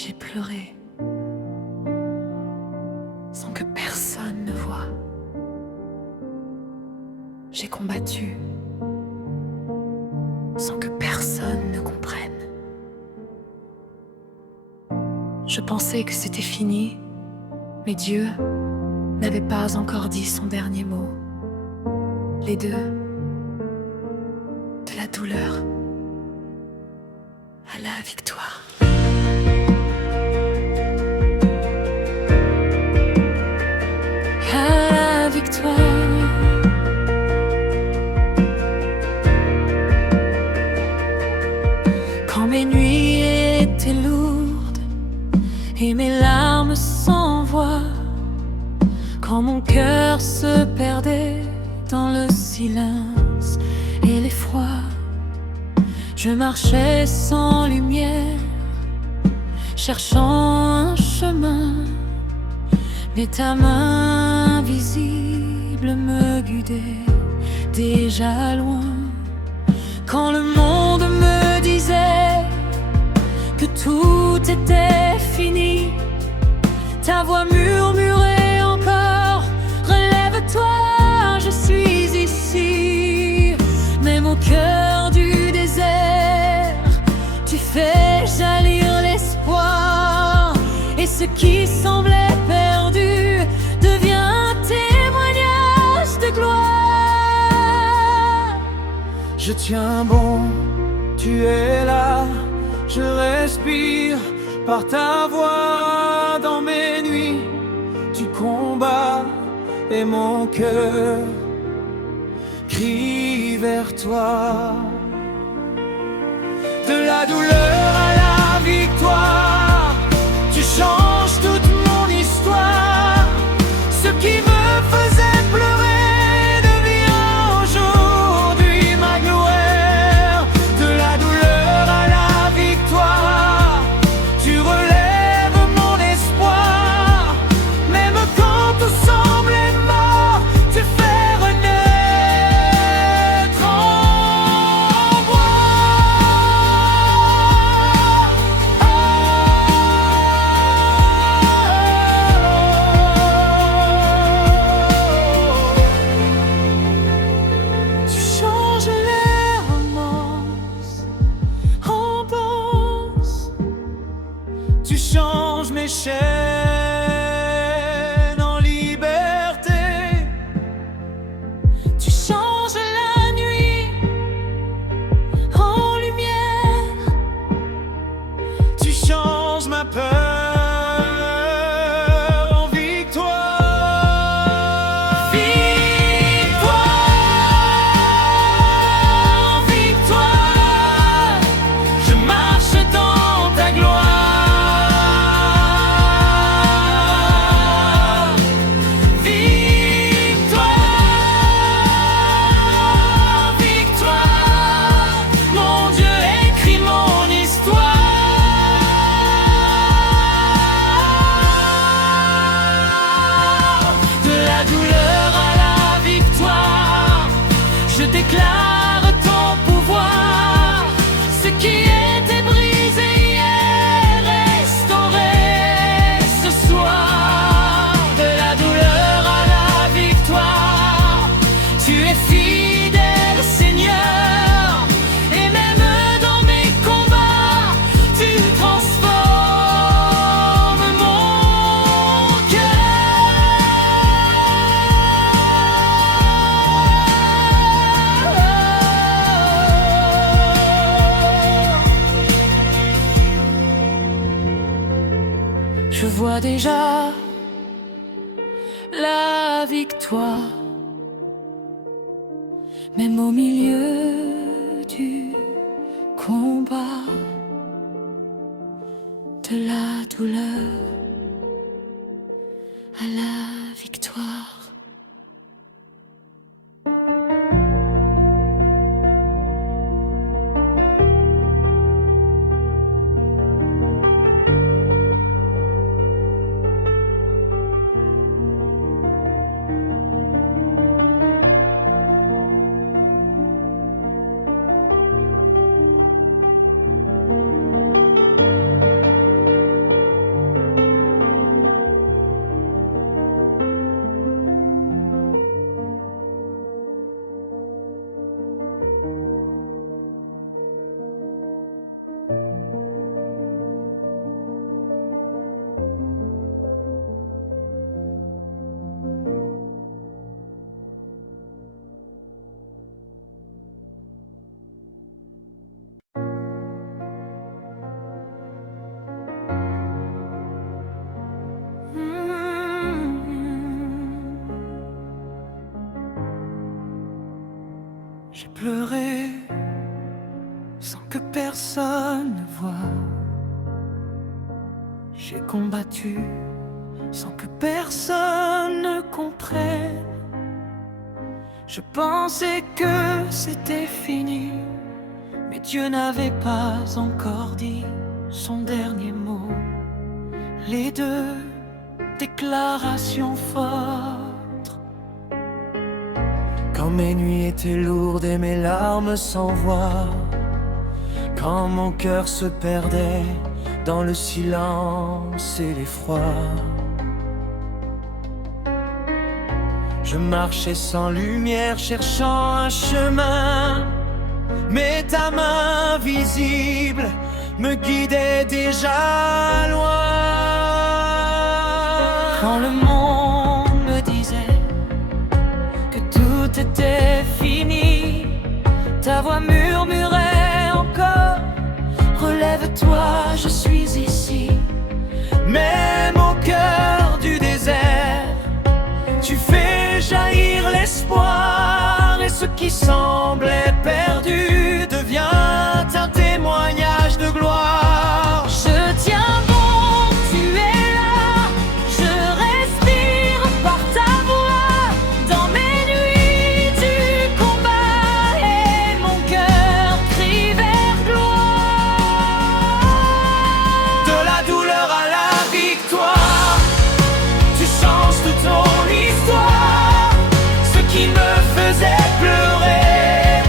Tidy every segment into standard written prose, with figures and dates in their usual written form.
J'ai pleuré sans que personne ne voie. J'ai combattu sans que personne ne comprenne. Je pensais que c'était fini, mais Dieu n'avait pas encore dit son dernier mot. Les deux, de la douleur à la victoire. À la victoire. Quand mes nuits étaient lourdes et mes larmes sans voix, quand mon cœur se perdait dans le silence et l'effroi, je marchais sans lumière, cherchant un chemin, mais ta main invisible me guidait déjà loin. Quand le monde me disait que tout était fini, ta voix murmurait encore: relève-toi, je suis ici. Même au cœur du désert, tu fais jaillir l'espoir, et ce qui semblait perdu devient un témoignage de gloire. Je tiens bon, tu es là, je respire par ta voix dans mes nuits. Tu combats et mon cœur crie vers toi. De la douleur à la victoire, tu changes toute mon histoire. Ce qui me faisait pleurer devient aujourd'hui ma gloire. De la douleur à la victoire, tu relèves mon espoir. Même quand tout semblait mort, tu fais renaître en moi. Tu changes les romances en danse, tu changes mes chaînes en liberté, tu changes la nuit en lumière, tu changes ma peur en victoire. Victoire, victoire, je marche dans ta gloire. Victoire, victoire, mon Dieu écrit mon histoire. De la douleur à la victoire, je déclare ton pouvoir. Ce qui était brisé hier, restauré ce soir. De la douleur à la victoire, tu es fidèle Seigneur, et même dans mes combats, tu transformes mon cœur. Je vois déjà la victoire, même au milieu du combat. De la douleur à la victoire. pleurer sans que personne ne voie. J'ai combattu sans que personne ne comprenne. Je pensais que c'était fini, mais Dieu n'avait pas encore dit son dernier mot. Les deux déclarations fortes. Quand mes nuits étaient lourdes et mes larmes sans voix, quand mon cœur se perdait dans le silence et l'effroi, je marchais sans lumière cherchant un chemin, mais ta main visible me guidait déjà loin. Quand le monde me disait que tout était fini, ta voix murmurait encore: relève-toi, je suis ici. Même au cœur du désert, tu fais jaillir l'espoir, et ce qui semblait perdu devient un témoignage de gloire. Je tiens bon, tu es là, je respire par ta voix. Dans mes nuits du combat, et mon cœur crie vers gloire. De la douleur à la victoire, tu changes toute ton histoire. Ce qui me faisait pleurer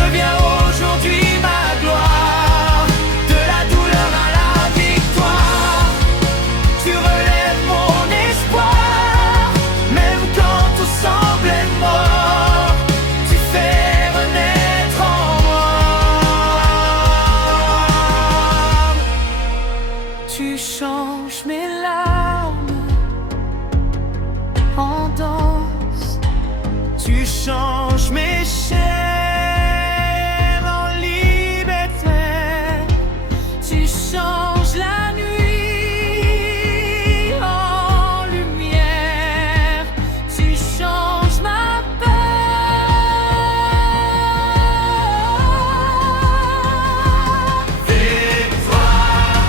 devient aujourd'hui ma gloire. De la douleur à la victoire, tu relèves mon espoir. Même quand tout semblait mort, tu fais renaître en moi. Tu changes mes larmes en danse, tu changes mes chairs en liberté, tu changes la nuit en lumière, tu changes ma peur. Victoire,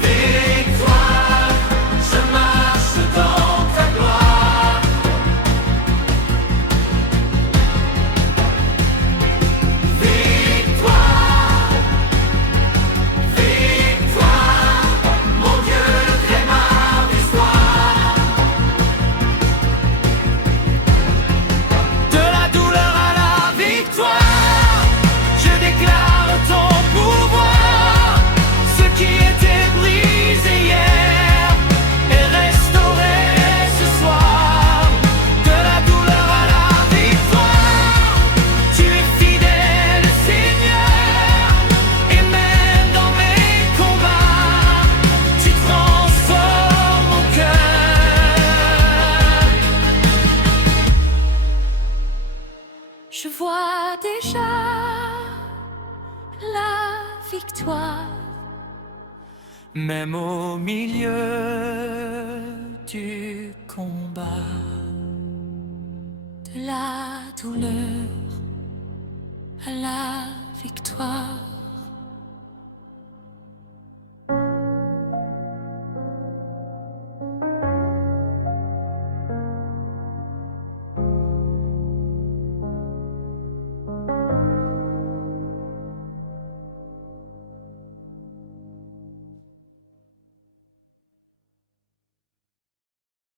victoire, je marche dans ta gloire. Victoire, victoire, mon Dieu, le démarre d'histoire. De la douleur à la victoire, je déclare ton pouvoir. Ce qui était brisé hier est restauré ce soir. De la douleur à la victoire, tu es fidèle Seigneur. Et même dans mes combats, tu transformes mon cœur. Je vois déjà la victoire, même au milieu du combat. De la douleur à la victoire.